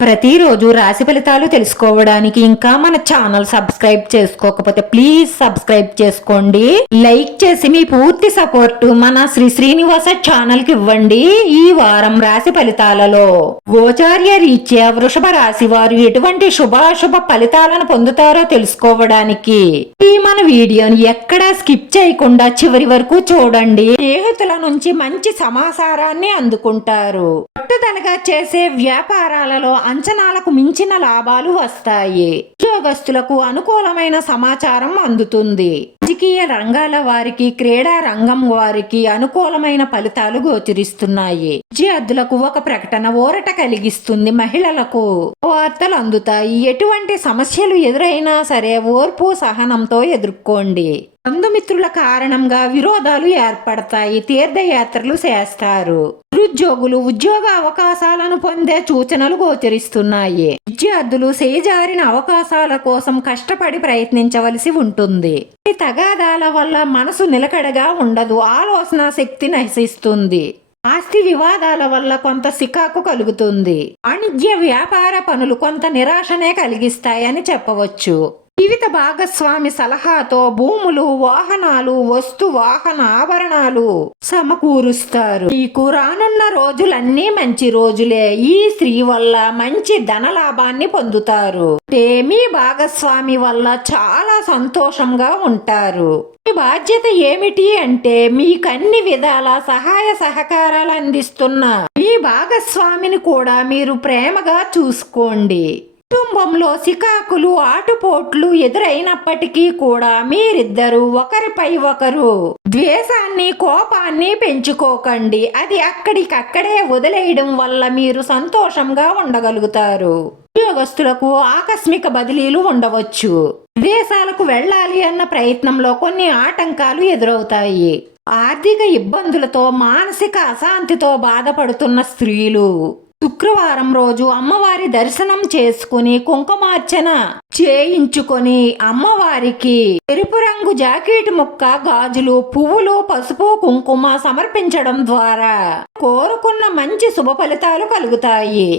ప్రతిరోజు రాశి ఫలితాలు తెలుసుకోవడానికి ఇంకా మన ఛానల్ సబ్స్క్రైబ్ చేసుకోకపోతే ప్లీజ్ సబ్స్క్రైబ్ చేసుకోండి. లైక్ చేసి మీ పూర్తి సపోర్ట్ మన శ్రీ శ్రీనివాస ఛానల్కి ఇవ్వండి ఈ వారం రాశి ఫలితాలలో. గోచార్య రీత్యా వృషభ రాశి వారు ఎటువంటి శుభాశుభ ఫలితాలను పొందుతారో తెలుసుకోవడానికి ఈ మన వీడియోని ఎక్కడా స్కిప్ చేయకుండా చివరి వరకు చూడండి. స్నేహితుల నుంచి మంచి సమాచారాన్ని అందుకుంటారు. పట్టుదలగా చేసే వ్యాపారాలలో అంచనాలకు మించిన లాభాలు వస్తాయి. ఉద్యోగస్తులకు అనుకూలమైన సమాచారం అందుతుంది. రాజకీయ రంగాల వారికి క్రీడా రంగం వారికి అనుకూలమైన ఫలితాలు గోచరిస్తున్నాయి. విద్యార్థులకు ఒక ప్రకటన ఊరట కలిగిస్తుంది మహిళలకు. వార్తలు అందుతాయి. ఎటువంటి సమస్యలు ఎదురైనా సరే ఓర్పు సహనంతో ఎదుర్కోండి. బంధుమిత్రుల కారణంగా విరోధాలు ఏర్పడతాయి. తీర్థయాత్రలు చేస్తారు. నిరుద్యోగులు ఉద్యోగ అవకాశాలను పొందే సూచనలు గోచరిస్తున్నాయి. విద్యార్థులు చేజారిన అవకాశాల కోసం కష్టపడి ప్రయత్నించవలసి ఉంటుంది. ఈ తగాదాల వల్ల మనసు నిలకడగా ఉండదు. ఆలోచన శక్తి నశిస్తుంది. ఆస్తి వివాదాల వల్ల కొంత సికాకు కలుగుతుంది. వాణిజ్య వ్యాపార పనులు కొంత నిరాశనే కలిగిస్తాయని చెప్పవచ్చు. జీవిత భాగస్వామి సలహాతో భూములు వాహనాలు వస్తు వాహన ఆభరణాలు సమకూరుస్తారు. మీకు రానున్న రోజులన్నీ మంచి రోజులే. ఈ స్త్రీ వల్ల మంచి ధన లాభాన్ని పొందుతారు. అంటే మీ భాగస్వామి వల్ల చాలా సంతోషంగా ఉంటారు. మీ బాధ్యత ఏమిటి అంటే మీకు అన్ని విధాల సహాయ సహకారాలు అందిస్తున్న మీ భాగస్వామిని కూడా మీరు ప్రేమగా చూసుకోండి. కుటుంబంలో సికాకులు ఆటుపోట్లు ఎదురైనప్పటికీ కూడా మీరిద్దరూ ఒకరిపై ఒకరు. ద్వేషాన్ని కోపాన్ని పెంచుకోకండి. అది అక్కడికక్కడే వదిలేయడం వల్ల మీరు సంతోషంగా ఉండగలుగుతారు. ఉద్యోగస్తులకు ఆకస్మిక బదిలీలు ఉండవచ్చు. విదేశాలకు వెళ్ళాలి అన్న ప్రయత్నంలో కొన్ని ఆటంకాలు ఎదురవుతాయి. ఆర్థిక ఇబ్బందులతో మానసిక అశాంతితో బాధపడుతున్న స్త్రీలు. శుక్రవారం రోజు అమ్మవారి దర్శనం చేసుకుని కుంకుమార్చన చేయించుకొని అమ్మవారికి ఎరుపు రంగు జాకెట్ ముక్క గాజులు పువ్వులు పసుపు కుంకుమ సమర్పించడం ద్వారా కోరుకున్న మంచి శుభ ఫలితాలు కలుగుతాయి.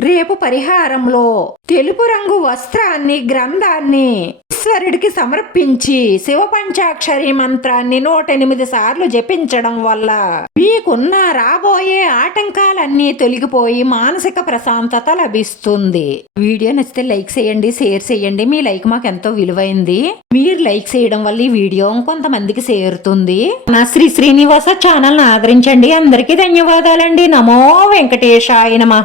రేపు పరిహారంలో తెలుపు రంగు వస్త్రాన్ని గ్రంథాన్ని ఈశ్వరుడికి సమర్పించి శివ పంచాక్షరి మంత్రాన్ని నూట ఎనిమిది సార్లు జపించడం వల్ల మీకున్న రాబోయే ఆటంకాలన్నీ తొలగిపోయి మానసిక ప్రశాంతత లభిస్తుంది. వీడియో నచ్చితే లైక్ చేయండి షేర్ చేయండి. మీ లైక్ మాకు ఎంతో విలువైంది. మీరు లైక్ చేయడం వల్ల ఈ వీడియో కొంతమందికి చేరుతుంది. నా శ్రీ శ్రీనివాస ఛానల్ ఆదరించండి. అందరికీ ధన్యవాదాలండి. నమో వెంకటేశాయ నమ.